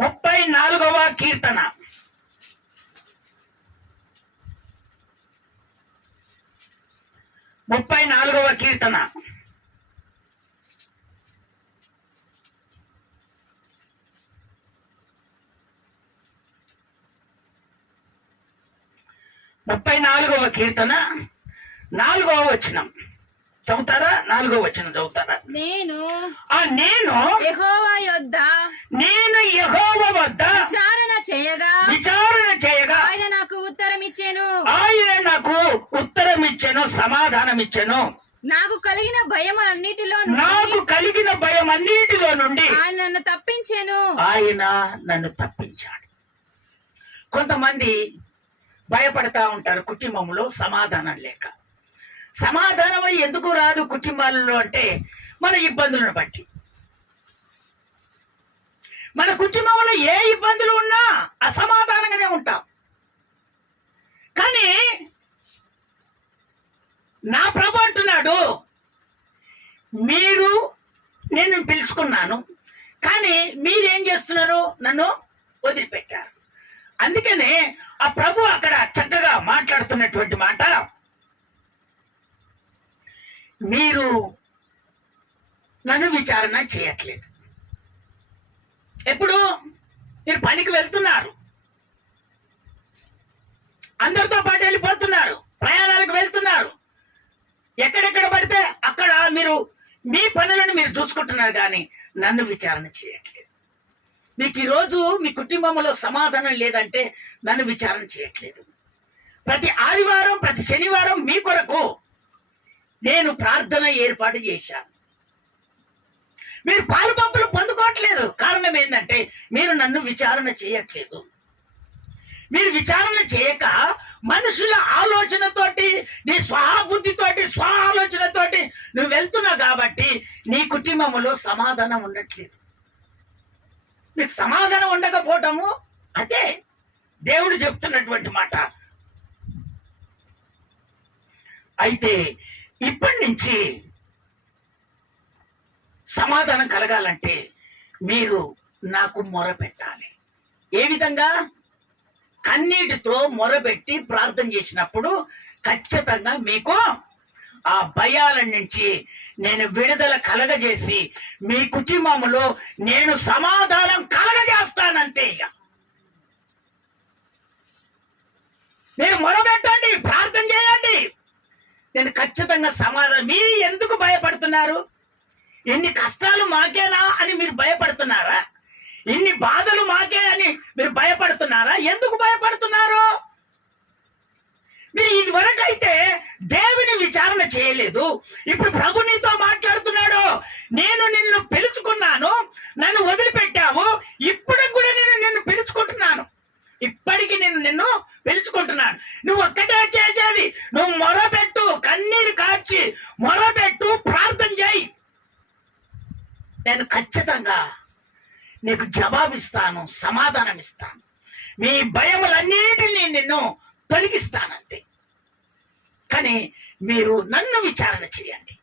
34వ కీర్తన 34వ కీర్తన 34వ కీర్తన 4వ వచనం చదువుతారా? 4వ వచనం చదువుతారా? నేను యెహోవా వద్ద విచారణ చేయగా ఆయన నాకు ఉత్తరం ఇచ్చెను, సమాధానం ఇచ్చెను. నాకు కలిగిన భయమన్నిటిలో నుండి ఆయన నన్ను తప్పించాడు. కొంతమంది భయపడతా ఉంటారు కుటుంబంలో సమాధానం లేక. సమాధానం ఎందుకు రాదు కుటుంబాలలో అంటే మన ఇబ్బందులను బట్టి. మన కుటుంబంలో ఏ ఇబ్బందులు ఉన్నా అసమాధానంగానే ఉంటాం. కానీ నా ప్రభు అంటున్నాడు, నేను పిలుచుకున్నాను కానీ మీరేం చేస్తున్నారు? నన్ను వదిలిపెట్టారు. అందుకనే ఆ ప్రభు అక్కడ చక్కగా మాట్లాడుతున్నటువంటి మాట, మీరు నన్ను విచారణ చేయట్లేదు. ఎప్పుడు మీరు పనికి వెళ్తున్నారు, అందరితో పాటు వెళ్ళిపోతున్నారు, ప్రయాణాలకు వెళ్తున్నారు, ఎక్కడెక్కడ పడితే అక్కడ మీరు మీ పనులను మీరు చూసుకుంటున్నారు, కానీ నన్ను విచారణ చేయట్లేదు. మీకు ఈరోజు మీ కుటుంబంలో సమాధానం లేదంటే నన్ను విచారణ చేయట్లేదు. ప్రతి ఆదివారం ప్రతి శనివారం మీ కొరకు నేను ప్రార్థన ఏర్పాటు చేశాను. మీరు పాలు పంపులు పొందుకోవట్లేదు. కారణం ఏంటంటే మీరు నన్ను విచారణ చేయట్లేదు. మీరు విచారణ చేయక మనుషుల ఆలోచనతోటి, నీ స్వబుద్ధితోటి, స్వ ఆలోచనతోటి నువ్వు వెళ్తున్నావు కాబట్టి నీ కుటుంబంలో సమాధానం ఉండట్లేదు. నీకు సమాధానం ఉండకపోవటము అదే దేవుడు చెప్తున్నటువంటి మాట. అయితే ఇప్పటి నుంచి సమాధానం కలగాలంటే మీరు నాకు మొరపెట్టాలి. ఏ విధంగా? కన్నీటితో మొరపెట్టి ప్రార్థన చేసినప్పుడు ఖచ్చితంగా మీకు ఆ భయాల నుంచి నేను విడుదల కలగజేసి మీ కుటుంబంలో నేను సమాధానం కలగజేస్తానంతే. ఇక మీరు మొరపెట్టండి, ప్రార్థన చేయండి, నేను ఖచ్చితంగా సమాధానం. మీరు ఎందుకు భయపడుతున్నారు? ఎన్ని కష్టాలు మాకేనా అని మీరు భయపడుతున్నారా? ఇన్ని బాధలు మాకే అని మీరు భయపడుతున్నారా? ఎందుకు భయపడుతున్నారు? మీరు ఇది వరకైతే దేవుని విచారణ చేయలేదు. ఇప్పుడు ప్రభు నీతో మాట్లాడుతున్నాడు, నేను నిన్ను పిలుచుకున్నాను, నన్ను వదిలిపెట్టావు, ఇప్పటికి కూడా నేను నిన్ను పిలుచుకుంటున్నాను, ఇప్పటికి నేను నిన్ను పిలుచుకుంటున్నాను. నువ్వు ఒక్కటే చేసేది, నువ్వు మొరపెట్టు, కన్నీరు కార్చి మొరపెట్టు, ప్రార్థన చేయి. నేను ఖచ్చితంగా నీకు జవాబిస్తాను, సమాధానం ఇస్తాను, మీ భయములన్నిటినీ నిన్ను తొలగిస్తానంతే. కానీ మీరు నన్ను విచారణ చేయండి.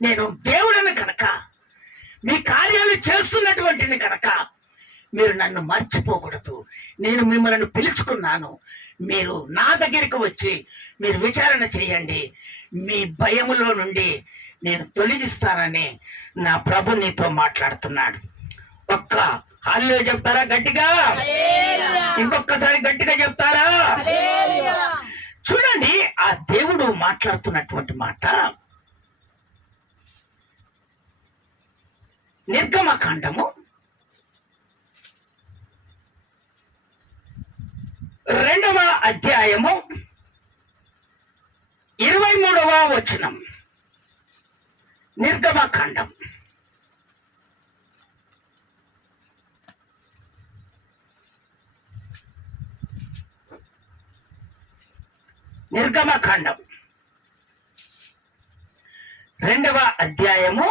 నేను దేవుడిని కనుక, మీ కార్యాలు చేస్తున్నటువంటిని కనుక మీరు నన్ను మర్చిపోకూడదు. నేను మిమ్మల్ని పిలుచుకున్నాను, మీరు నా దగ్గరికి వచ్చి మీరు విచారణ చేయండి, మీ భయములో నుండి నేను తొలగిస్తానని నా ప్రభు నీతో మాట్లాడుతున్నాడు. ఒక్క హల్లెలూయా చెప్తారా గట్టిగా? ఇంకొకసారి గట్టిగా చెప్తారా? చూడండి, ఆ దేవుడు మాట్లాడుతున్నటువంటి మాట నిర్గమకాండము 2వ అధ్యాయము 23వ వచనం. నిర్గమకాండం నిర్గమకాండం 2వ అధ్యాయము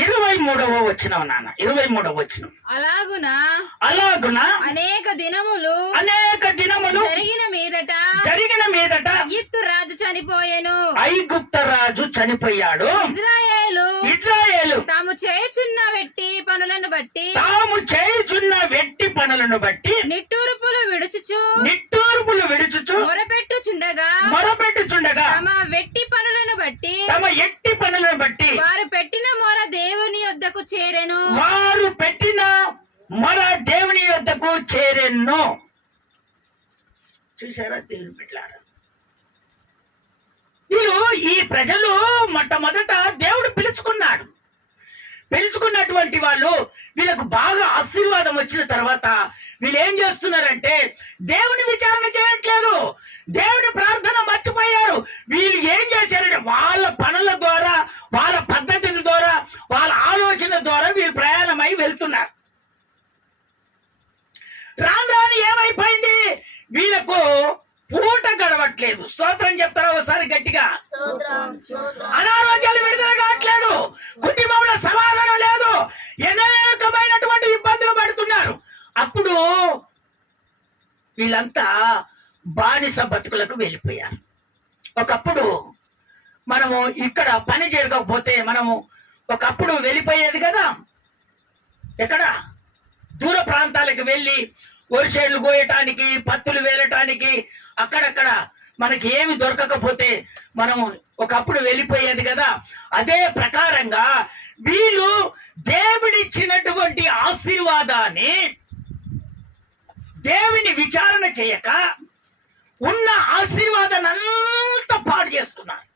23వ వచనం. నాన్న 23వ వచనం. అలాగున అనేక దినములు జరిగిన మీదట ఐగుప్తు రాజు చనిపోయాడు. ఇజ్రాయేలు తాము చేయుచున్న వెట్టి పనులను పనులను బట్టి నిట్టూర్పులు విడుచుచు మొరపెట్టుచుండగా తమ వెట్టి పనులను బట్టి తమ ఎట్టి పనులను బట్టి వారు పెట్టిన మొర దేవుని యొద్దకు చేరెను. వారు పెట్టిన మొర దేవుని యొద్దకు చేరెను. చూసారా దేవుని బిడ్డలారా, వీళ్ళు ఈ ప్రజలు మొట్టమొదట దేవుడు పిలుచుకున్నటువంటి వాళ్ళు వీళ్ళకు బాగా ఆశీర్వాదం వచ్చిన తర్వాత వీళ్ళు ఏం చేస్తున్నారంటే దేవుని విచారణ చేయట్లేదు, దేవుని ప్రార్థన మర్చిపోయారు. వీళ్ళు ఏం చేశారంటే వాళ్ళ పనుల ద్వారా, వాళ్ళ పద్ధతుల ద్వారా, వాళ్ళ ఆలోచన ద్వారా వీళ్ళు ప్రయాణమై వెళ్తున్నారు. రాను ఏమైపోయింది, వీళ్ళకు పూట గడవట్లేదు. స్తోత్రం చెప్తారా ఒకసారి గట్టిగా? అనారోగ్యాలు విడుదల కావట్లేదు, కుటుంబంలో సమాధానం లేదు, అనేకమైనటువంటి ఇబ్బందులు పడుతున్నారు. అప్పుడు వీళ్ళంతా బానిస బతుకులకు వెళ్ళిపోయారు. ఒకప్పుడు మనము ఇక్కడ పని జరగకపోతే మనము ఒకప్పుడు వెళ్ళిపోయేది కదా, ఎక్కడ దూర ప్రాంతాలకు వెళ్ళి వరిసేళ్లు కోయటానికి, పత్తులు వేయటానికి, అక్కడక్కడ మనకి ఏమి దొరకకపోతే మనము ఒకప్పుడు వెళ్ళిపోయేది కదా. అదే ప్రకారంగా వీళ్ళు దేవుడిచ్చినటువంటి ఆశీర్వాదాన్ని దేవుని విచారణ చేయక ఉన్న ఆశీర్వాదాన్ని అంతా పాడు చేసుకున్నారు.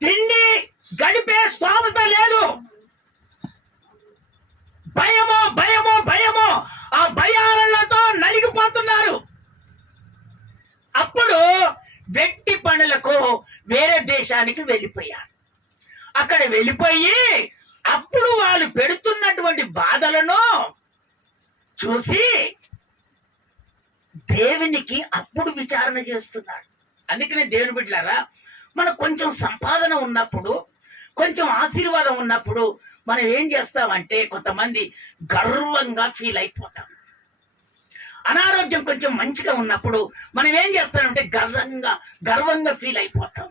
తిండి గడిపే స్తోమత లేదు, భయమో భయమో భయమో, ఆ భయాలతో నలిగిపోతున్నారు. అప్పుడు వెట్టి పనులకు వేరే దేశానికి వెళ్ళిపోయారు. అక్కడ వెళ్ళిపోయి అప్పుడు వాళ్ళు పెడుతున్నటువంటి బాధలను చూసి దేవునికి అప్పుడు విచారణ చేస్తున్నాడు. అందుకనే దేవుని బిడ్డలారా, మనకు కొంచెం సంపాదన ఉన్నప్పుడు, కొంచెం ఆశీర్వాదం ఉన్నప్పుడు మనం ఏం చేస్తామంటే కొంతమంది గర్వంగా ఫీల్ అయిపోతాం. అనారోగ్యం కొంచెం మంచిగా ఉన్నప్పుడు మనం ఏం చేస్తామంటే గర్వంగా ఫీల్ అయిపోతాం.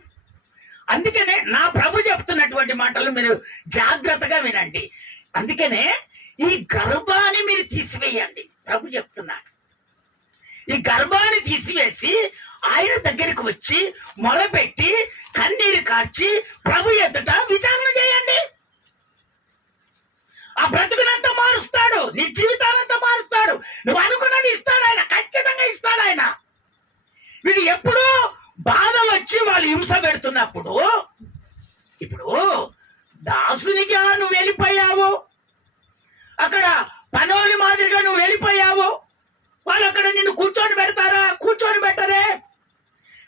అందుకనే నా ప్రభు చెప్తున్నటువంటి మాటలు మీరు జాగ్రత్తగా వినండి. అందుకనే ఈ గర్వాన్ని మీరు తీసివేయండి. ప్రభు చెప్తున్నాడు, ఈ గర్వాన్ని తీసివేసి ఆయన దగ్గరికి వచ్చి మొరపెట్టి కన్నీరు కార్చి ప్రభు ఎదుట విచారణ చేయండి. ఆ బ్రతుకునంతా మారుస్తాడు, నీ జీవితానంతా మారుస్తాడు. నువ్వు అనుకున్నది ఇస్తాడు ఆయన, ఖచ్చితంగా ఇస్తాడు ఆయన. వీడు ఎప్పుడు బాధలు వచ్చి వాళ్ళు హింస పెడుతున్నప్పుడు, ఇప్పుడు దాసునిగా నువ్వు వెళ్ళిపోయావు, అక్కడ పనోలి మాదిరిగా నువ్వు వెళ్ళిపోయావు. వాళ్ళు అక్కడ నిన్ను కూర్చొని పెడతారా? కూర్చొని పెట్టరే.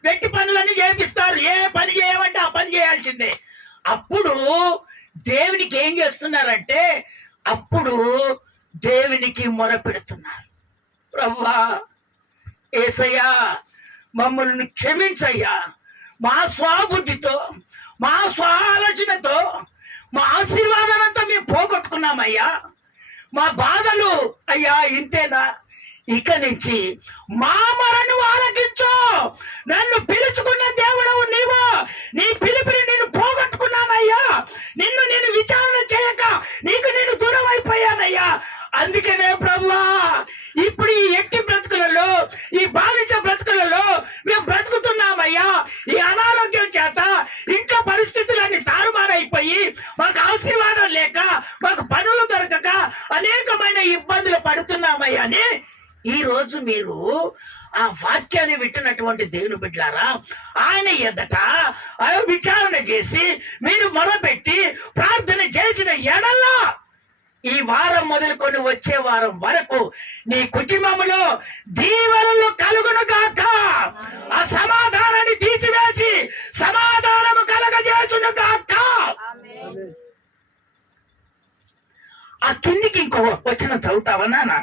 వెట్టి పనులన్నీ చేపిస్తారు. ఏ పని చేయమంటే ఆ పని చేయాల్సిందే. అప్పుడు దేవునికి ఏం చేస్తున్నారంటే, అప్పుడు దేవునికి మొర పెడుతున్నారు. ప్రభువా, యేసయ్యా, మమ్మల్ని క్షమించయ్యా, మా స్వబుద్ధితో, మా స్వ ఆలోచనతో మా ఆశీర్వాదాలంతా మేము పోగొట్టుకున్నామయ్యా. మా బాధలు అయ్యా ఇంతేనా? ఇక నుంచి మా మొరను ఆలకించు. నన్ను పిలుచుకున్న దేవుడవు నీవు. నీ పిలుపుని నేను పోగొట్టుకున్నానయ్యా. నిన్ను నేను విచారణ చేయక నీకు నేను దూరం అయిపోయానయ్యా. అందుకనే ప్రభువా, ఇప్పుడు ఈ ఎట్టి బ్రతుకులలో, ఈ బాలిక బ్రతుకులలో మేము బ్రతుకుతున్నామయ్యా. ఈ అనారోగ్యం చేత ఇంట్లో పరిస్థితులన్నీ తారుమారైపోయి మాకు ఆశీర్వాదం లేక, మాకు పనులు దొరకక అనేకమైన ఇబ్బందులు పడుతున్నామయ్యా అని ఈ రోజు మీరు ఆ వాక్యాన్ని వింటున్నటువంటి దేవుని బిడ్డలారా, ఆయన ఎదుట విచారణ చేసి మీరు మొరపెట్టి ప్రార్థన చేసిన ఎడలా ఈ వారం మొదలుకొని వచ్చే వారం వరకు నీ కుటుంబంలో దీవెనలు కలుగును గాక. ఆ సమాధానాన్ని తీసివేసి సమాధానము కలగజేయును గాక. ఆ కిందికి ఇంకొక వచనం చదువుతావా నాన్న?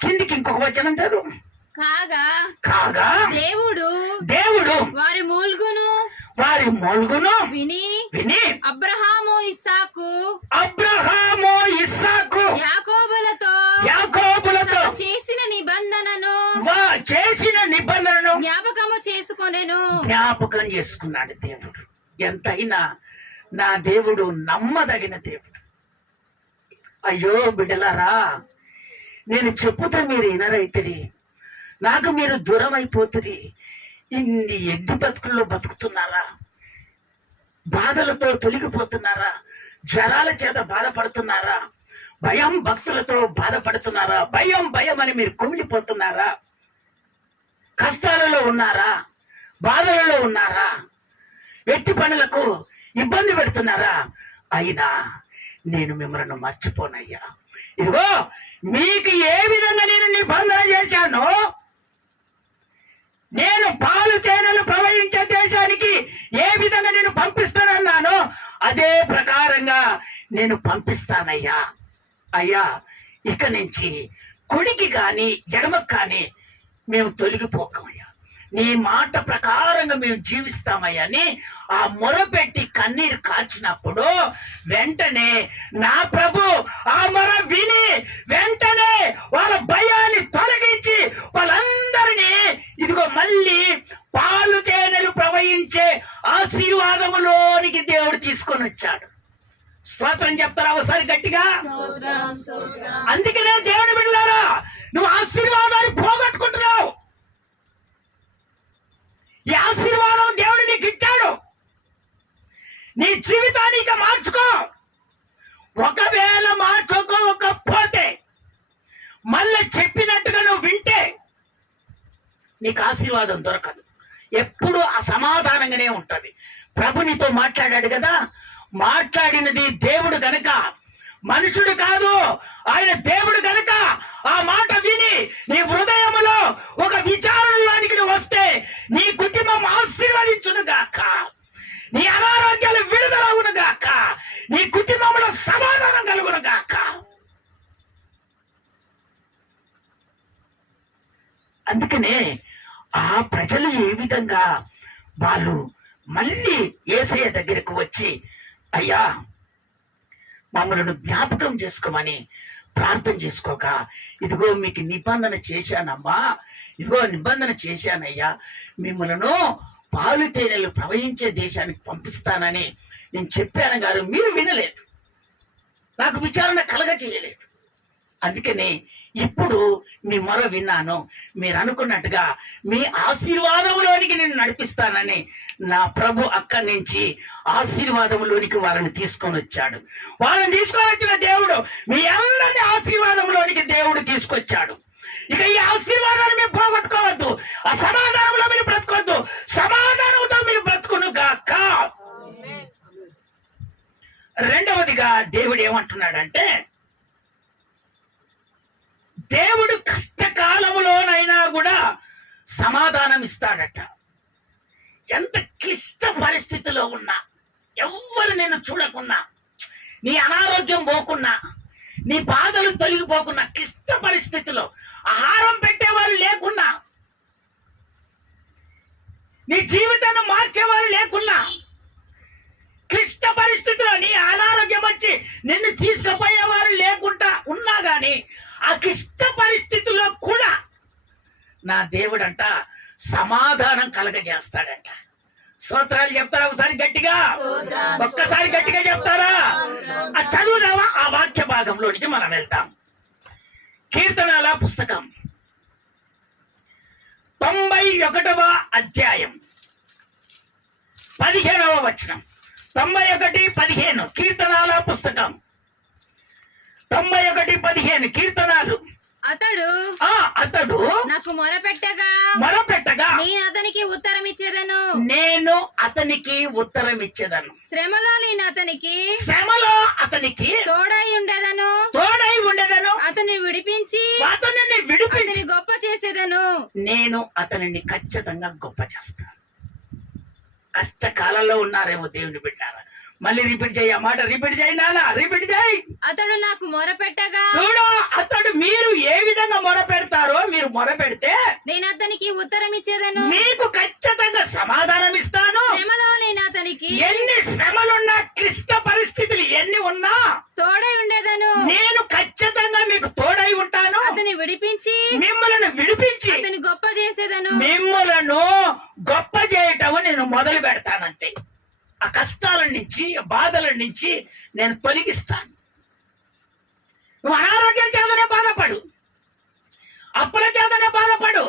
కిందికి ఇంకొక వచనం చదువు. కాగా దేవుడు వారి మూల్గును విని అబ్రహాము ఇస్సాకు యాకోబులతో చేసిన నిబంధనను జ్ఞాపకం చేసుకున్నాడు దేవుడు. ఎంతైనా నా దేవుడు నమ్మదగిన దేవుడు. అయ్యో బిడ్డలారా, నేను చెప్పుతా మీరు వినరైతురి, నాకు మీరు దూరం అయిపోతుంది. ఇన్ని ఎడ్డి బతుకుల్లో బతుకుతున్నారా? బాధలతో తొలగిపోతున్నారా? జ్వరాల చేత బాధపడుతున్నారా? భయం భక్తులతో బాధపడుతున్నారా? భయం భయం అని మీరు కుమిలిపోతున్నారా? కష్టాలలో ఉన్నారా? బాధలలో ఉన్నారా? వెట్టి పనులకు ఇబ్బంది పెడుతున్నారా? అయినా నేను మిమ్మల్ని మర్చిపోనయ్యా. ఇదిగో మీకు ఏ విధంగా నేను నిబంధన చేశానో, నేను పాలు తేనెలు ప్రవహించే దేశానికి ఏ విధంగా నేను పంపిస్తానన్నానో అదే ప్రకారంగా నేను పంపిస్తానయ్యా. అయ్యా, ఇక నుంచి కుడికి కానీ ఎడమకు కానీ మేము తొలగిపోకమయ్యా. నీ మాట ప్రకారంగా మేము జీవిస్తామయ్యా అని ఆ మొరపెట్టి కన్నీరు కాచినప్పుడు వెంటనే నా ప్రభు ఆ మొర విని వెంటనే వాళ్ళ భయాన్ని తొలగించి వాళ్ళందరినీ ఇదిగో మళ్ళీ పాలు తేనెలు ప్రవహించే ఆశీర్వాదములోనికి దేవుడు తీసుకొని వచ్చాడు. స్తోత్రం చెప్తారా ఒకసారి గట్టిగా? అందుకనే దేవుని బిడ్డలారా, నువ్వు ఆశీర్వాదాన్ని పోగొట్టుకుంటున్నావు. ఈ ఆశీర్వాదం దేవుడు నీకు ఇచ్చాడు. నీ జీవితాన్ని ఇక మార్చుకో. ఒకవేళ మార్చుకోకపోతే మళ్ళీ చెప్పినట్టుగా నువ్వు వింటే నీకు ఆశీర్వాదం దొరకదు. ఎప్పుడు అసమాధానంగానే ఉంటది. ప్రభు నీతో మాట్లాడాడు కదా, మాట్లాడినది దేవుడు గనక, మనుషుడు కాదు, ఆయన దేవుడు గనక ఆ మాట విని నీ హృదయములో ఒక విచారణలోనికి నువ్వు వస్తే నీ కుటుంబం ఆశీర్వదించును గాక, నీ అనారోగ్యాలు విడుదలవును గాక, నీ కుటుంబంలో సమాధానం కలుగును గాక. అందుకనే ఆ ప్రజలు ఏ విధంగా వాళ్ళు మళ్ళీ యేసయ్య దగ్గరకు వచ్చి, అయ్యా మమ్మల్ని జ్ఞాపకం చేసుకోమని ప్రార్థన చేసుకోక, ఇదిగో మీకు నిబంధన చేశానమ్మా, ఇదిగో నిబంధన చేశానయ్యా, మిమ్మల్ని పాలు తేనెలు ప్రవహించే దేశానికి పంపిస్తానని నేను చెప్పాను గారు మీరు వినలేదు, నాకు విచారణ కలగచేయలేదు. అందుకని ఇప్పుడు మీ మొర విన్నాను, మీరు అనుకున్నట్టుగా మీ ఆశీర్వాదంలోనికి నేను నడిపిస్తానని నా ప్రభు అక్కడి నుంచి ఆశీర్వాదంలోనికి వాళ్ళని తీసుకొని వచ్చాడు. వాళ్ళని తీసుకొని వచ్చిన దేవుడు మీ అందరినీ ఆశీర్వాదంలోనికి దేవుడు తీసుకొచ్చాడు. ఇక ఈ ఆశీర్వాదాన్ని మీరు పోగొట్టుకోవద్దు, ఆ సమాధానంలో మీరు బ్రతకొద్దు, సమాధానంతో మీరు బ్రతుకును గాక. రెండవదిగా దేవుడు ఏమంటున్నాడంటే, దేవుడు కష్టకాలంలోనైనా కూడా సమాధానం ఇస్తాడట. ఎంత క్లిష్ట పరిస్థితిలో ఉన్నా, ఎవ్వరు నేను చూడకున్నా, నీ అనారోగ్యం పోకున్నా, నీ బాధలు తొలగిపోకున్నా, క్లిష్ట పరిస్థితిలో ఆహారం పెట్టేవారు లేకున్నా, నీ జీవితాన్ని మార్చేవారు లేకున్నా, క్లిష్ట పరిస్థితిలో నీ అనారోగ్యం వచ్చి నిన్ను తీసుకుపోయేవారు లేకుండా ఉన్నా గాని ఆ క్లిష్ట పరిస్థితుల్లో కూడా నా దేవుడంట సమాధానం కలగజేస్తాడంట. స్తోత్రాలు చెప్తారా ఒకసారి గట్టిగా? ఒక్కసారి గట్టిగా చెప్తారా? ఆ చదువుదామా? ఆ వాక్య భాగంలోనికి మనం వెళ్తాం. కీర్తనల పుస్తకం 91వ అధ్యాయం 15వ వచనం. 91:15 కీర్తనాల పుస్తకం 91:15 కీర్తనాలు. అతడు నాకు మొరపెట్టగా నేను అతనికి ఉత్తరం ఇచ్చేదను శ్రమలో నేను అతనికి తోడై ఉండేదను అతన్ని విడిపించి అతన్ని గొప్ప చేసేదను. నేను అతనిని ఖచ్చితంగా గొప్ప చేస్తాను. కష్టకాలంలో ఉన్నారేమో దేవుని బిడ్డారా, మళ్ళీ రిపీట్ చేయి, ఆ మాట రిపీట్ చేయి నాన్న, రిపీట్ చేయి. అతడు నాకు మొరపెట్టగా, చూడు అతడు మీరు ఏ విధంగా మొర పెడతారో, మీరు మొర పెడితే నేను అతనికి ఉత్తరం ఇచ్చేదను, మీకు ఖచ్చితంగా సమాధానం ఇస్తాను. శ్రమలో నేను అతనికి ఎన్ని శ్రమలున్నా, క్లిష్ట పరిస్థితులు ఎన్ని ఉన్నా తోడై ఉండేదను. నేను ఖచ్చితంగా మీకు తోడై ఉంటాను. అతన్ని విడిపించి మిమ్మల్ని విడిపించి అతని గొప్ప చేసేదను. మిమ్మలను గొప్ప చేయటం నేను మొదలు పెడతానంతే. ఆ కష్టాల నుంచి, బాధల నుంచి నేను తొలగిస్తాను. నువ్వు అనారోగ్యం చేతనే బాధపడు, అప్పుల చేతనే బాధపడు.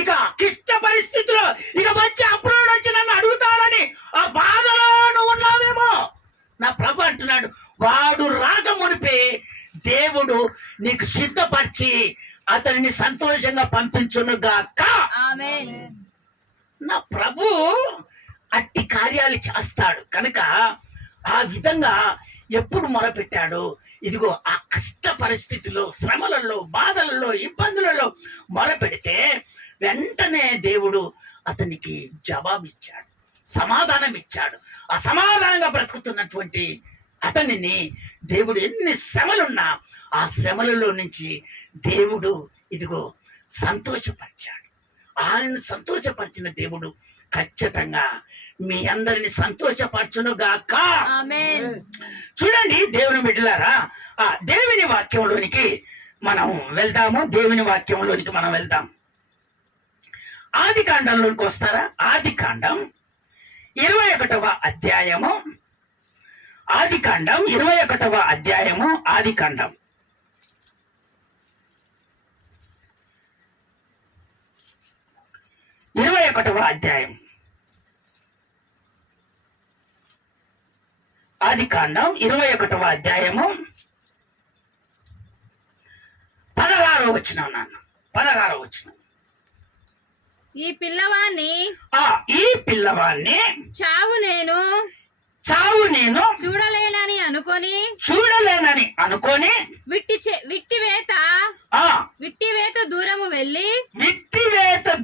ఇక క్లిష్ట పరిస్థితిలో ఇక వచ్చి అప్పులోడు వచ్చి నన్ను అడుగుతాడని ఆ బాధలో నువ్వు ఉన్నావేమో. నా ప్రభు అంటున్నాడు, వాడు రాక మునిపే దేవుడు నీకు సిద్ధపరిచి అతనిని సంతోషంగా పంపించునుగాక. ఆమేన్. నా ప్రభు అట్టి కార్యాలు చేస్తాడు కనుక ఆ విధంగా ఎప్పుడు మొరపెట్టాడు, ఇదిగో ఆ కష్ట పరిస్థితిలో, శ్రమలలో, బాధలలో, ఇబ్బందులలో మొరపెడితే వెంటనే దేవుడు అతనికి జవాబిచ్చాడు, సమాధానం ఇచ్చాడు. ఆ సమాధానంగా బ్రతుకుతున్నటువంటి అతనిని దేవుడు ఎన్ని శ్రమలున్నా ఆ శ్రమలలో నుంచి దేవుడు ఇదిగో సంతోషపరిచాడు. ఆయనను సంతోషపరిచిన దేవుడు ఖచ్చితంగా మీ అందరిని సంతోషపరచునుగాక. ఆమేన్. చూడండి దేవుని బిడ్డలారా, ఆ దేవుని వాక్యంలోనికి మనం వెళ్దాము. దేవుని వాక్యంలోనికి మనం వెళ్దాం. ఆది కాండంలోనికి వస్తారా? ఆది కాండం 21వ అధ్యాయము. ఆది కాండం 21వ అధ్యాయము. ఆది కాండం 21వ అధ్యాయం. ఆది కాండం 21వ అధ్యాయము 16వ వచనం నాన్న. 16వ వచనం. ఈ పిల్లవాన్ని ఈ పిల్లవాడిని చావు నేను చూడలేనని అనుకొని విట్టివేత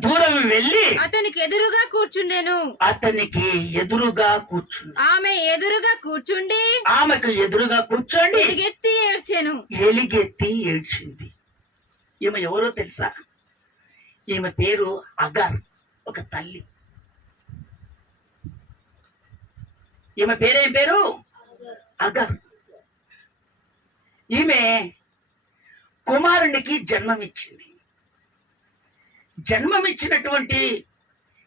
దూరము వెళ్ళి అతనికి ఎదురుగా కూర్చుండెను. ఆమె ఎదురుగా కూర్చుండి ఆమెకు ఎదురుగా కూర్చోండి ఎలుగెత్తి ఏడ్చింది. ఈమె ఎవరో తెలుసా? ఈమె పేరు అగర్, ఒక తల్లి. ఈమె పేరేం పేరు? అగర్. ఈమె కుమారునికి జన్మమిచ్చింది. జన్మమిచ్చినటువంటి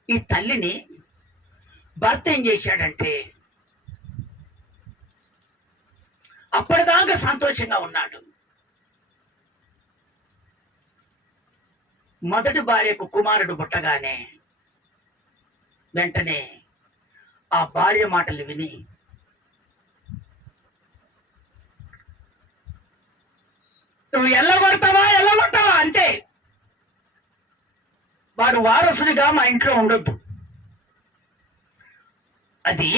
ఈ తల్లిని భర్త ఏం చేశాడంటే, అప్పటిదాకా సంతోషంగా ఉన్నాడు. మొదటి భార్యకు కుమారుడు పుట్టగానే వెంటనే ఆ భార్య మాటలు విని నువ్వు ఎల్లగొడతావా అంతే, వాడు వారసునిగా మా ఇంట్లో ఉండొద్దు, అది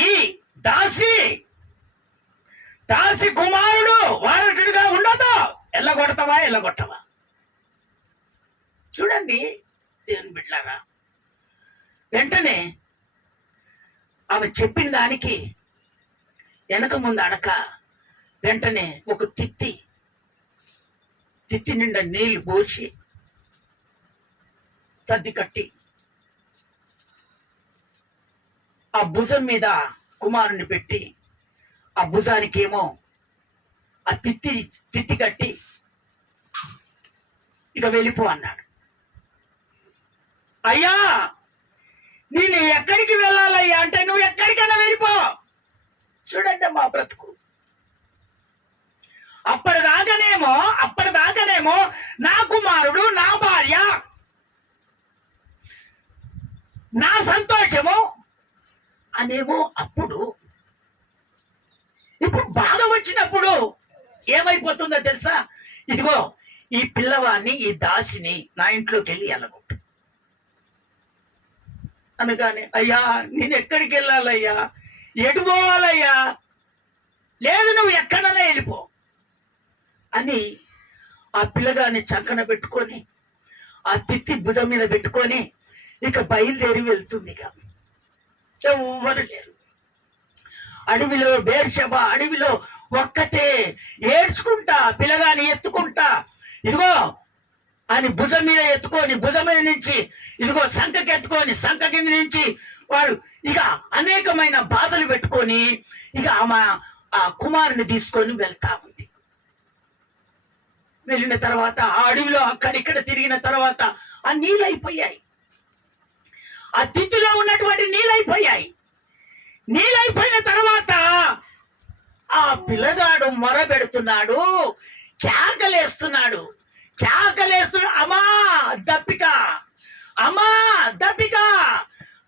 దాసి కుమారుడు వారసుడిగా ఉండదు, ఎల్లగొడతావా. చూడండి దేవుని బిడ్డలారా, వెంటనే ఆమె చెప్పిన దానికి వెనక ముందు అడక వెంటనే ఒక తిత్తి నిండా నీళ్లు పోసి సర్ది కట్టి ఆ భుజం మీద కుమారుని పెట్టి ఆ భుజానికేమో ఆ తిత్తి కట్టి ఇక వెళ్ళిపో అన్నాడు. అయ్యా నేను ఎక్కడికి వెళ్ళాలయ్యా అంటే, నువ్వు ఎక్కడికైనా వెళ్ళిపో. చూడండి మా బ్రతుకు. అప్పటిదాకానేమో నా కుమారుడు, నా భార్య, నా సంతోషము అనేమో. ఇప్పుడు బాధ వచ్చినప్పుడు ఏమైపోతుందో తెలుసా? ఇదిగో ఈ పిల్లవాడిని, ఈ దాసిని నా ఇంట్లోకి వెళ్ళి వెళ్ళగొట్టు అనగానే, అయ్యా నేను ఎక్కడికి వెళ్ళాలయ్యా, ఎటు పోవాలయ్యా, లేదు నువ్వు ఎక్కడన్నా వెళ్ళిపో అని ఆ పిల్లగాన్ని చంకన పెట్టుకొని ఆ తిత్తి భుజం మీద పెట్టుకొని ఇక బయలుదేరి వెళ్తుంది. ఇక ఎవ్వరు లేరు అడవిలో. బేర్షెబా అడవిలో ఒక్కతే ఏడ్చుకుంటా పిల్లగాని ఎత్తుకుంటా, ఇదిగో అని భుజం మీద ఎత్తుకొని, భుజం మీద నుంచి ఇదిగో సంఖకి ఎత్తుకొని, సంఖ కింద నుంచి వాడు ఇక అనేకమైన బాధలు పెట్టుకొని ఇక ఆమె ఆ కుమారుని తీసుకొని వెళ్తా ఉంది. వెళ్ళిన తర్వాత ఆ అడవిలో అక్కడిక్కడ తిరిగిన తర్వాత ఆ నీళ్ళైపోయాయి, ఆ తిత్తిలో ఉన్నటువంటి నీళ్ళైపోయిన తర్వాత ఆ పిల్లగాడు మొరబెడుతున్నాడు, కేకలేస్తున్నాడు. కేకలేస్తున్నా, అమ్మా దప్పిక, అమ్మా దప్పిక,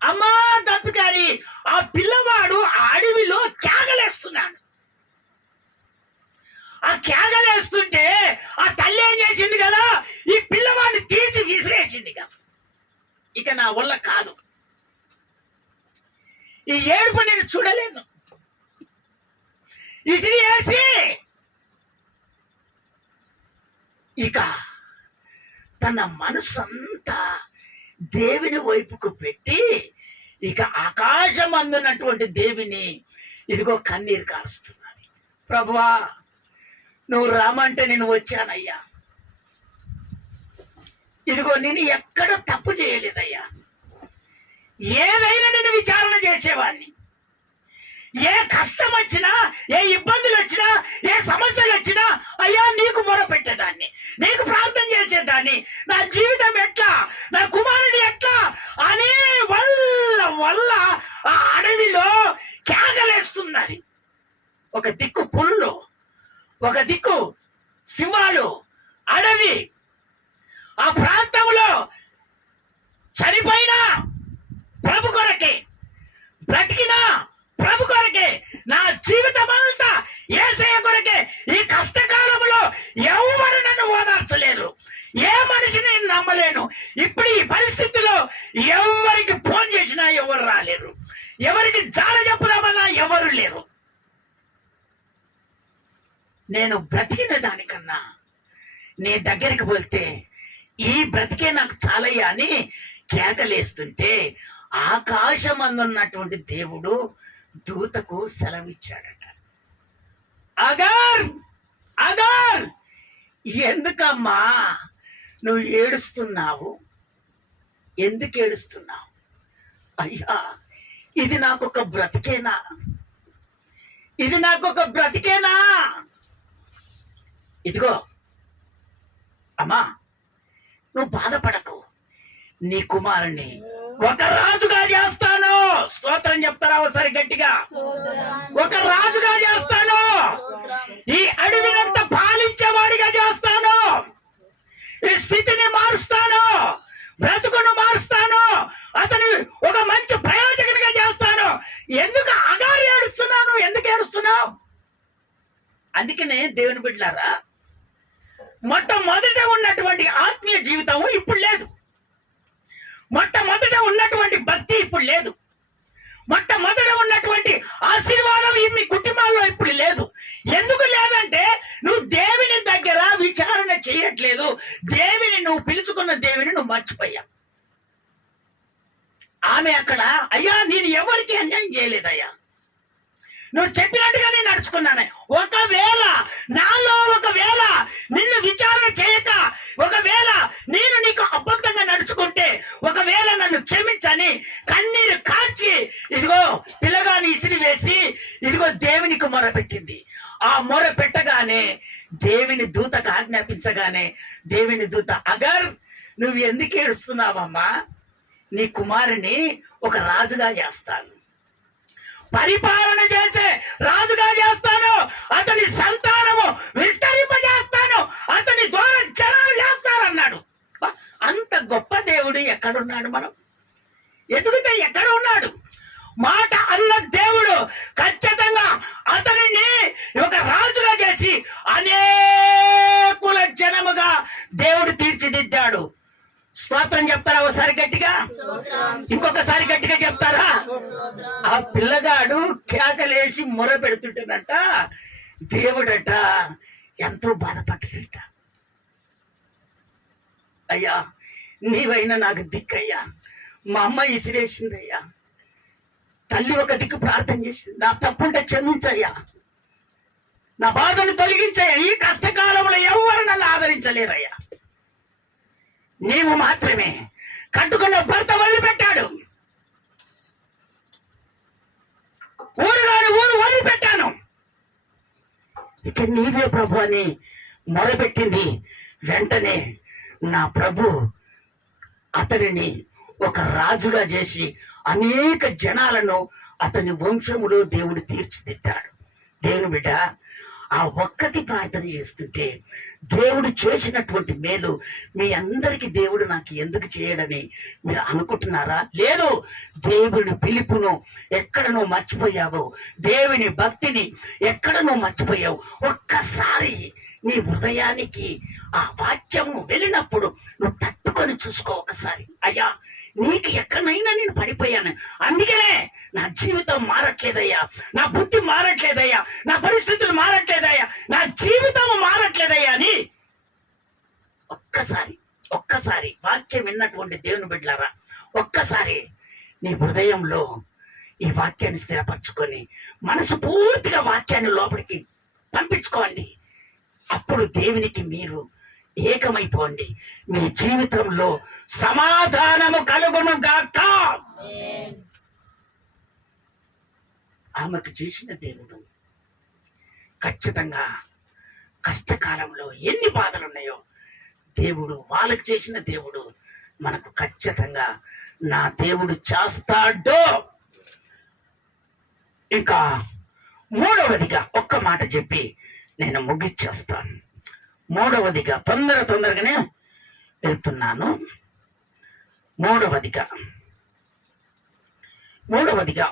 అమ్మా దప్పిక అని ఆ పిల్లవాడు ఆ అడవిలో కేకలేస్తున్నాడు. ఆ కేకలేస్తుంటే ఆ తల్లి ఏం చేసింది కదా, ఈ పిల్లవాడిని తీసి విసిరేసింది కదా. ఇక నా వల్ల కాదు, ఈ ఏడుపు నేను చూడలేను. విసిరేసి ఇక తన మనసంతా దేవుని వైపుకు పెట్టి ఇక ఆకాశం అందున్నటువంటి దేవుని ఇదిగో కన్నీరు కారుస్తున్నది. ప్రభువా, నువ్వు రామంటే నేను వచ్చానయ్యా. ఇదిగో నేను ఎక్కడ తప్పు చేయలేదయ్యా. ఏదైనా నేను విచారణ చేసేవాడిని. ఏ కష్టం వచ్చినా, ఏ ఇబ్బందులు వచ్చినా, ఏ సమస్యలు వచ్చినా అయ్యా నీకు మొర పెట్టేదాన్ని, నీకు ప్రార్థన చేసేదాన్ని. నా జీవితం ఎట్లా, నా కుమారుడు ఎట్లా అనే వల్ల ఆ అడవిలో కేకలేస్తున్నది. ఒక దిక్కు పులులు, ఒక దిక్కు సింహాలు, అడవి. ఆ ప్రాంతంలో చనిపోయినా ప్రభు కొరకే, బ్రతికినా ప్రభు కొరకే, నా జీవితం అంతా యేసయ్య కొరకే. ఈ కష్టకాలంలో ఎవరు నన్ను ఓదార్చలేరు, ఏ మనిషిని నేను నమ్మలేను. ఇప్పుడు ఈ పరిస్థితిలో ఎవరికి ఫోన్ చేసినా ఎవరు రాలేరు, ఎవరికి జాడ చెప్పుదామన్నా ఎవరు లేరు. నేను బ్రతికిన దానికన్నా నీ దగ్గరికి వెళ్తే ఈ బ్రతికే నాకు చాలయ్యా అని కేకలేస్తుంటే ఆకాశం అందున్నటువంటి దేవుడు దూతకు సెలవిచ్చాడట. అగర్ అగర్, ఎందుకమ్మా నువ్వు ఏడుస్తున్నావు? ఎందుకు ఏడుస్తున్నావు? అయ్యా, ఇది నాకొక బ్రతికేనా? ఇది నాకొక బ్రతికేనా? ఇదిగో అమ్మా, నువ్వు బాధపడకు, నీ కుమారుణ్ణి ఒక రాజుగా చేస్తాను. స్తోత్రం చెప్తారా ఒకసారి గట్టిగా? ఒక రాజుగా చేస్తాను, ఈ అడవినంతా పాలించేవాడిగా చేస్తాను, ఈ స్థితిని మారుస్తాను, బ్రతుకును మారుస్తాను, అతని ఒక మంచి ప్రయోజకునిగా చేస్తాను. ఎందుకు అగారు ఏడుస్తున్నాను? ఎందుకు ఏడుస్తున్నావు? అందుకనే దేవుని బిడ్డలారా, మొట్టమొదట ఉన్నటువంటి ఆత్మీయ జీవితం ఇప్పుడు లేదు. మొట్టమొదట ఉన్నటువంటి భక్తి ఇప్పుడు లేదు. మొట్టమొదట ఉన్నటువంటి ఆశీర్వాదం మీ కుటుంబాల్లో ఇప్పుడు లేదు. ఎందుకు లేదంటే నువ్వు దేవుని దగ్గర విచారణ చేయట్లేదు. దేవుని నువ్వు పిలుచుకున్న దేవుని నువ్వు మర్చిపోయావు. ఆమె అక్కడ, అయ్యా నేను ఎవరికి అన్యాయం చేయలేదయ్యా, నువ్వు చెప్పినట్టుగా నేను నడుచుకున్నాను. ఒకవేళ నాలో ఒకవేళ నిన్ను విచారణ చేయక ఒకవేళ నేను నీకు అబద్ధంగా నడుచుకుంటే ఒకవేళ నన్ను క్షమించని కన్నీరు కార్చి ఇదిగో పిల్లగాని ఇసిరి వేసి ఇదిగో దేవునికి మొరపెట్టింది. ఆ మొర పెట్టగానే దేవుని దూతకు ఆజ్ఞాపించగానే దేవుని దూత, అగర్ నువ్వు ఎందుకు ఏడుస్తున్నావమ్మా? నీ కుమారుని ఒక రాజుగా చేస్తాను, పరిపాలన చేసే రాజుగా చేస్తాను, అతని సంతానము విస్తరింపజేస్తాను, అతని ద్వారా జనాలు చేస్తారన్నాడు. అంత గొప్ప దేవుడు ఎక్కడున్నాడు? మనం ఎదుగుతే ఎక్కడ ఉన్నాడు? మాట అన్న దేవుడు ఖచ్చితంగా అతనిని ఒక రాజుగా చేసి అనేకుల జనముగా దేవుడు తీర్చిదిద్దాడు. స్తోత్రం చెప్తారా ఒకసారి గట్టిగా? ఇంకొకసారి గట్టిగా చెప్తారా? ఆ పిల్లగాడు కేకలేసి మొర పెడుతుంటేనట దేవుడట ఎంతో బాధపడ్డట. అయ్యా నీవైనా నాకు దిక్కయ్యా, మా అమ్మ ఇసిరేసిందయ్యా, తల్లి ఒక దిక్కు ప్రార్థన చేసింది, నా తప్పుంటే క్షమించయ్యా, నా బాధను తొలగించయ్యా, ఈ కష్టకాలంలో ఎవరు నన్ను ఆదరించలేరయ్యా, నీవు మాత్రమే. కట్టుకున్న భర్త వదిలిపెట్టాడు, ఊరుగాని ఊరు వదిలిపెట్టాను, ఇక నీవే ప్రభు అని మొరపెట్టింది. వెంటనే నా ప్రభు అతనిని ఒక రాజుగా చేసి అనేక జనాలను అతని వంశములో దేవుడు తీర్చిదిద్దాడు. దేవుని బిడ్డ, ఆ ఒక్కటి ప్రార్థన చేస్తుంటే దేవుడు చేసినటువంటి మేలు మీ అందరికీ దేవుడు నాకు ఎందుకు చేయడని మీరు అనుకుంటున్నారా? లేదు, దేవుడి పిలుపును ఎక్కడ నువ్వు మర్చిపోయావు, దేవుని భక్తిని ఎక్కడ నువ్వు మర్చిపోయావు. ఒక్కసారి నీ హృదయానికి ఆ వాక్యము వెళ్ళినప్పుడు నువ్వు తట్టుకొని చూసుకో ఒకసారి. అయ్యా, నీకు ఎక్కడైనా నేను పడిపోయాను, అందుకనే నా జీవితం మారట్లేదయ్యా, నా బుద్ధి మారట్లేదయ్యా, నా పరిస్థితులు మారట్లేదయ్యా, నా జీవితం మారట్లేదయ్యా అని ఒక్కసారి వాక్యం విన్నటువంటి దేవుని బిడ్డలారా, ఒక్కసారి నీ హృదయంలో ఈ వాక్యాన్ని స్థిరపరచుకొని మనసు పూర్తిగా వాక్యాన్ని లోపలికి పంపించుకోండి. అప్పుడు దేవునికి మీరు ఏకమైపోండి. మీ జీవితంలో సమాధానము కలుగును గాక. ఆమెకు చేసిన దేవుడు ఖచ్చితంగా కష్టకాలంలో ఎన్ని బాధలు ఉన్నాయో దేవుడు వాళ్ళకు చేసిన దేవుడు మనకు ఖచ్చితంగా నా దేవుడు చేస్తాడు. ఇంకా మూడవదిగా ఒక్క మాట చెప్పి నేను ముగిచ్చేస్తాను. మూడవదిగా తొందరగానే వెళ్తున్నాను. మూడవదిగా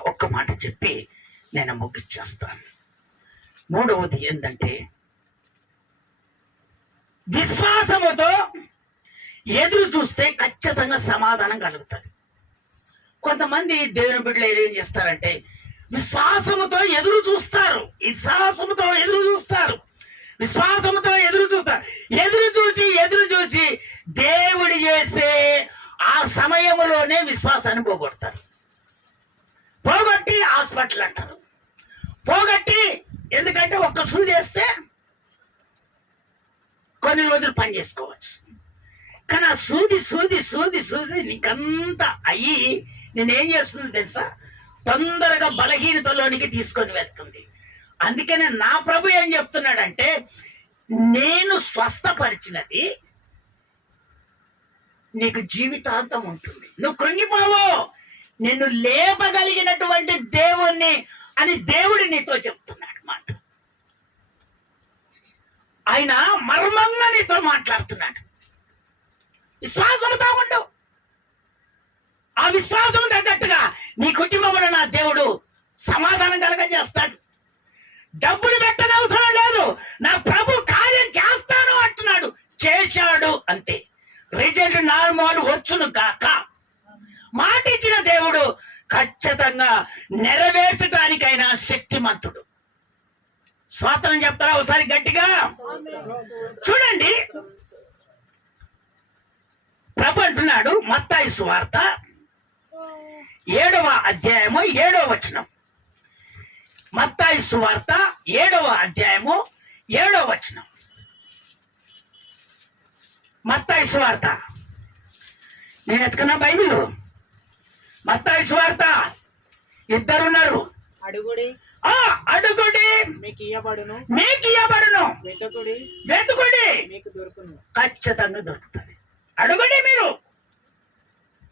ఒక్క మాట చెప్పి నేను ముగిచ్చేస్తాను. మూడవది ఏంటంటే, విశ్వాసముతో ఎదురు చూస్తే ఖచ్చితంగా సమాధానం కలుగుతుంది. కొంతమంది దేవుని బిడ్డలు ఏం చేస్తారంటే విశ్వాసముతో ఎదురు చూస్తారు, విశ్వాసముతో ఎదురు చూస్తారు. ఎదురు చూసి దేవుడు చేసే ఆ సమయంలోనే విశ్వాసాన్ని పోగొడతారు. పోగొట్టి హాస్పిటల్ అంటారు. పోగొట్టి ఎందుకంటే ఒక్క సూది వేస్తే కొన్ని రోజులు పని చేసుకోవచ్చు, కానీ ఆ సూది నీకంతా అయ్యి నేనేం చేస్తుంది తెలుసా? తొందరగా బలహీనతలోనికి తీసుకొని వెళ్తుంది. అందుకనే నా ప్రభు ఏం చెప్తున్నాడంటే, నేను స్వస్థపరిచినది నీకు జీవితాంతం ఉంటుంది, నువ్వు కృంగిపోవు, నిన్ను లేపగలిగినటువంటి దేవుణ్ణి అని దేవుడు నీతో చెప్తున్నాడు మాట. ఆయన మర్మంగా నీతో మాట్లాడుతున్నాడు. విశ్వాసంతో ఉండు. ఆ విశ్వాసం తగ్గట్టుగా నీ కుటుంబంలో నా దేవుడు సమాధానం కలగజేస్తాడు. డబ్బులు పెట్టనవసరం లేదు, నా ప్రభు కార్యం చేస్తాను అంటున్నాడు, చేశాడు అంతే. రిజల్ట్ నార్మల్ వచ్చును కాక. మాట ఇచ్చిన దేవుడు ఖచ్చితంగా నెరవేర్చడానికైనా శక్తిమంతుడు. స్వాతంత్రం చెప్తారా ఒకసారి గట్టిగా? చూడండి, ప్రభు అంటున్నాడు మత్తయి సువార్త 7వ అధ్యాయము 7వ వచనం. మత్తయి సువార్త 7వ అధ్యాయము 7వ వచనం. మత్తయి సువార్త, నేను ఎత్తుకున్న బైబిల్. మత్తయి సువార్త, ఇద్దరున్నారు. అడుగుడి మీకు ఇయ్యబడును, వెతుకుడి మీకు దొరుకును. ఖచ్చితంగా దొరుకుతుంది. అడుగుడి, మీరు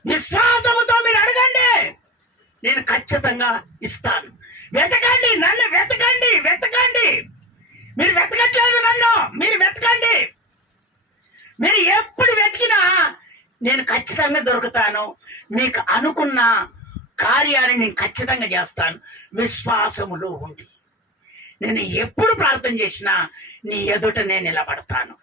విశ్వాసముతో మీరు అడగండి, నేను ఖచ్చితంగా ఇస్తాను. వెతకండి, నన్ను వెతకండి. మీరు వెతకట్లేదు నన్ను, మీరు వెతకండి. మీరు ఎప్పుడు వెతికినా నేను ఖచ్చితంగా దొరుకుతాను. మీకు అనుకున్న కార్యాన్ని నేను ఖచ్చితంగా చేస్తాను. విశ్వాసములో ఉండి నేను ఎప్పుడు ప్రార్థన చేసినా నీ ఎదుట నేను నిలబడతాను.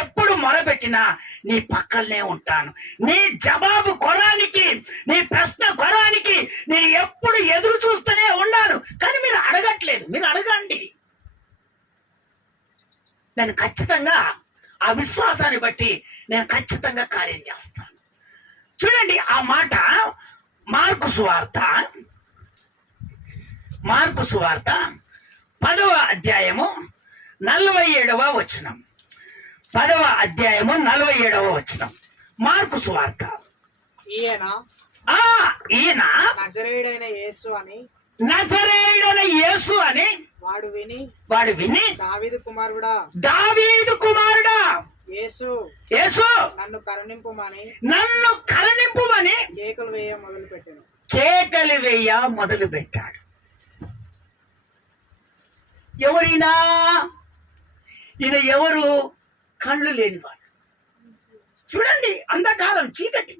ఎప్పుడు మొరపెట్టినా నీ పక్కనే ఉంటాను. నీ జవాబు కొరానికి, నీ ప్రశ్న కొరానికి నేను ఎప్పుడు ఎదురు చూస్తూనే ఉన్నాను. కానీ మీరు అడగట్లేదు, మీరు అడగండి. నేను ఖచ్చితంగా ఆ విశ్వాసాన్ని బట్టి నేను ఖచ్చితంగా కార్యం చేస్తాను. చూడండి ఆ మాట మార్కు సువార్త 10వ అధ్యాయము 47వ వచనం. 10వ అధ్యాయము 47వ వచనం. మార్కు సువార్త. ఈయన నజరేయుడైన యేసు అని వాడు విని దావీదు కుమారుడా యేసు నన్ను కరుణింపుమని కేకలు వేయ మొదలు పెట్టాడు. ఎవరైనా ఈయన ఎవరు? కళ్ళు లేనివాడు. చూడండి, అంధకారం, చీకటి,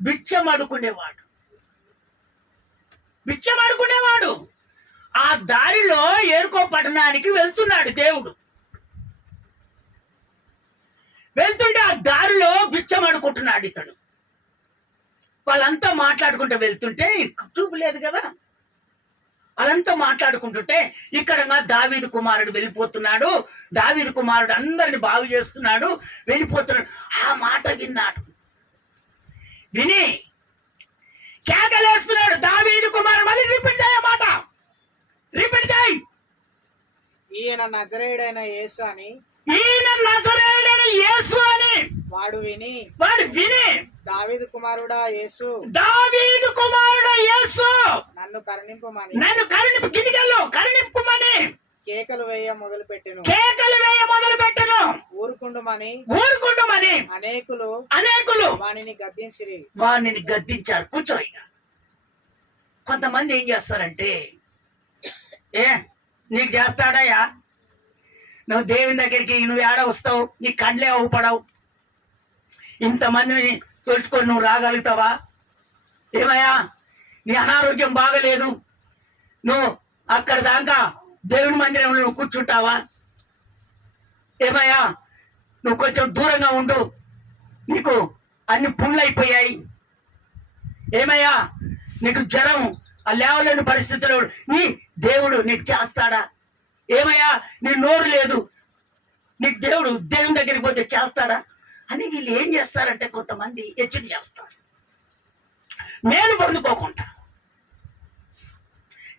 బిచ్చమడుకునేవాడు. ఆ దారిలో ఏరుకో పట్టణానికి వెళ్తున్నాడు దేవుడు. వెళ్తుంటే ఆ దారిలో బిచ్చమడుకుంటున్నాడు ఇతడు. వాళ్ళంతా మాట్లాడుకుంటూ వెళ్తుంటే చూపు లేదు కదా, వాళ్ళంతా మాట్లాడుకుంటుంటే ఇక్కడ దావీదు కుమారుడు వెళ్ళిపోతున్నాడు, దావీదు కుమారుడు అందరిని బాగు చేస్తున్నాడు, వెళ్ళిపోతున్నాడు. ఆ మాట విన్నాడు. విని కేకలేస్తున్నాడు, దావీదు కుమారుడు. మళ్ళీ రిపీట్ చేయ మాట, రిపీట్ చేయి. ఈయన నజరేయుడైన యేసు అని వాడు విని దావీదు కుమారుడా యేసు నన్ను కరుణింపు గిదిగల్లో కేకలు వేయ మొదలు పెట్టెను. ఊరుకుండుమని అనేకులు వానిని గద్దించారు. కూర్చో. ఇక కొంతమంది ఏం చేస్తారంటే, నీకు చేస్తాడయ్యా, నువ్వు దేవుని దగ్గరికి నువ్వు ఏడ వస్తావు, నీ కండ్లే అవుపడవు, ఇంతమందిని తోచుకొని నువ్వు రాగలుగుతావా? ఏమయ్యా, నీ అనారోగ్యం బాగలేదు, నువ్వు అక్కడ దాకా దేవుని మందిరంలో నువ్వు కూర్చుంటావా? ఏమయ్యా, నువ్వు కొంచెం దూరంగా ఉండు, నీకు అన్ని పుండ్లు అయిపోయాయి. ఏమయ్యా, నీకు జ్వరం, ఆ లేవలేని పరిస్థితుల్లో నీ దేవుడు నీకు చేస్తాడా? ఏమయ్యా, నీ నోరు లేదు, నీకు దేవుడు దేవుని దగ్గరికి పోతే చేస్తాడా అని వీళ్ళు ఏం చేస్తారంటే కొంతమంది హెచ్చరిక చేస్తారు, మేలు పొందుకోకుండా.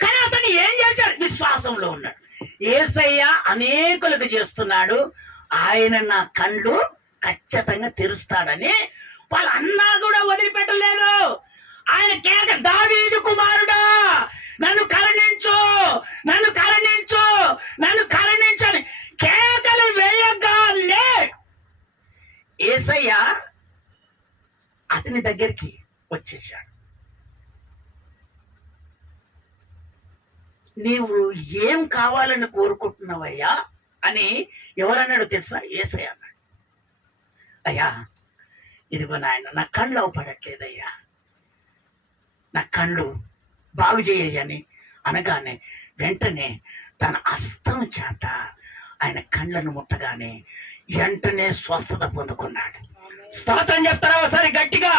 కానీ అతను ఏం చేశాడు? విశ్వాసంలో ఉన్నాడు. యేసయ్య అనేకులకు చేస్తున్నాడు, ఆయన నా కళ్ళు ఖచ్చితంగా తెరుస్తాడని వాళ్ళు అన్నా కూడా వదిలిపెట్టలేదు. ఆయన కేక, దావీదు కుమారుడా నన్ను కరుణించు, నన్ను కరుణించు, నన్ను కరుణించని కేకలు వేయగానే యేసయ్య అతని దగ్గరికి వచ్చేసాడు. నీవు ఏం కావాలని కోరుకుంటున్నావయ్యా అని ఎవరన్నాడు తెలుసా? యేసయ్య అన్నాడు. అయ్యా, ఇదిగో నాయన, నా కళ్ళు అవపడట్లేదయ్యా, నా కళ్ళు బాగు చేయని అనగానే వెంటనే తన హస్తం చేత ఆయన కళ్ళను ముట్టగానే వెంటనే స్వస్థత పొందుకున్నాడు. స్తోత్రం చెప్తారా ఒకసారి గట్టిగా?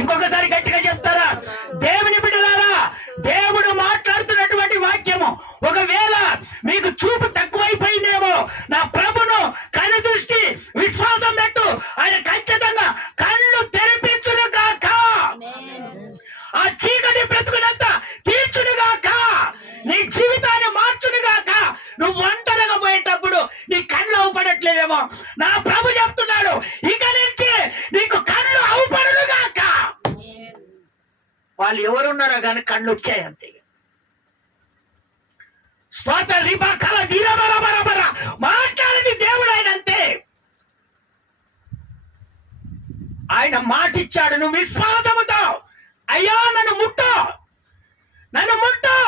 ఇంకొకసారి గట్టిగా చెప్తారా? దేవుని బిడ్డలారా, దేవుడు మాట్లాడుతున్నటువంటి వాక్యము ఒకవేళ మీకు చూపు తక్కువైపోయిందేమో, నా ప్రభును కను దృష్టి విశ్వాసం పెట్టు, ఆయన ఖచ్చితంగా కళ్ళు తెరిపించును కాక, ఆ చీకటి బ్రతుకునంతా తీర్చునుగాక, నీ జీవితాన్ని మార్చునుగాక. నువ్వు ఒంటరిగా పోయేటప్పుడు నీ కళ్ళు అవుపడట్లేదేమో, నా ప్రభు చెప్తున్నాడు, ఇక నుంచి నీకు కళ్ళు అవుపడునుగాక. వాళ్ళు ఎవరున్నారో కానీ కళ్ళు వచ్చాయి అంతే. స్తోత్ర రిబా కల ధీరబరబరబర మాట్లాడింది దేవుడు, ఆయన అంతే. ఆయన మాటిచ్చాడు, నువ్వు విశ్వాసముతో అయ్యా నన్ను ముట్టు, నన్ను ముట్టు,